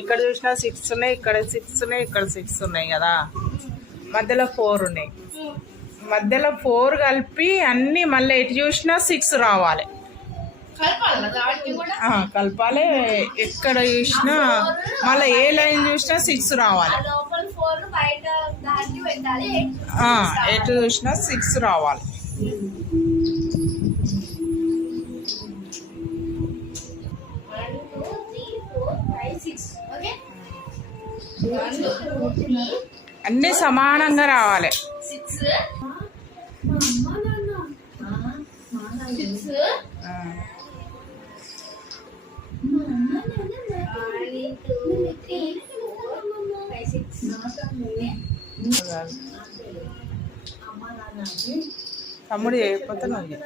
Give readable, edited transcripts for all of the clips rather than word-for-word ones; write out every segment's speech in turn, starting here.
ఇక్కడ చూసినా 6 ఉన్నాయి, ఇక్కడ 6 ఉన్నాయి, ఇక్కడ 6 ఉన్నాయి కదా, మధ్యలో 4 ఉన్నాయి. మధ్యలో 4 కలిపి అన్ని మళ్ళీ ఎటు చూసినా 6 రావాలి, కలపాలి. ఎక్కడ చూసినా మళ్ళీ ఏ లైన్ చూసినా 6 రావాలి, ఎటు చూసినా 6 రావాలి. అన్ని సమానంగా రావాలి. తమ్ముడు చేయకపోతే నువ్వు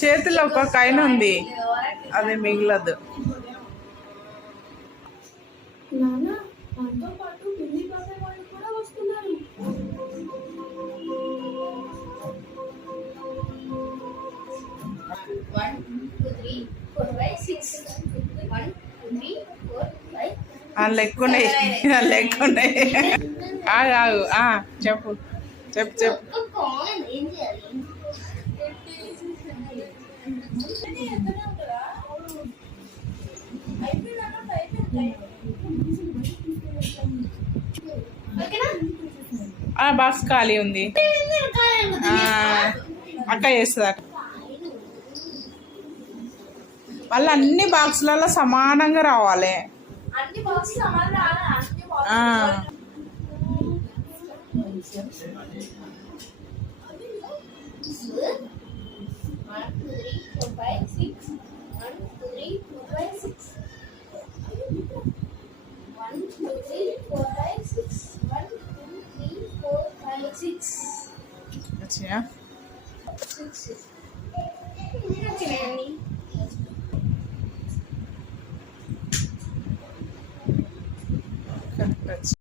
చేతిలో ఒక కైన్ ఉంది, అది మిగలదు. లెక్కున్నాయి, లెక్కున్నాయి. ఆగు, చెప్పు చెప్పు చెప్పు. బాక్స్ ఖాళీ ఉంది, అక్క చేస్తుంది. మళ్ళీ అన్ని బాక్సులలో సమానంగా రావాలి. अच्छा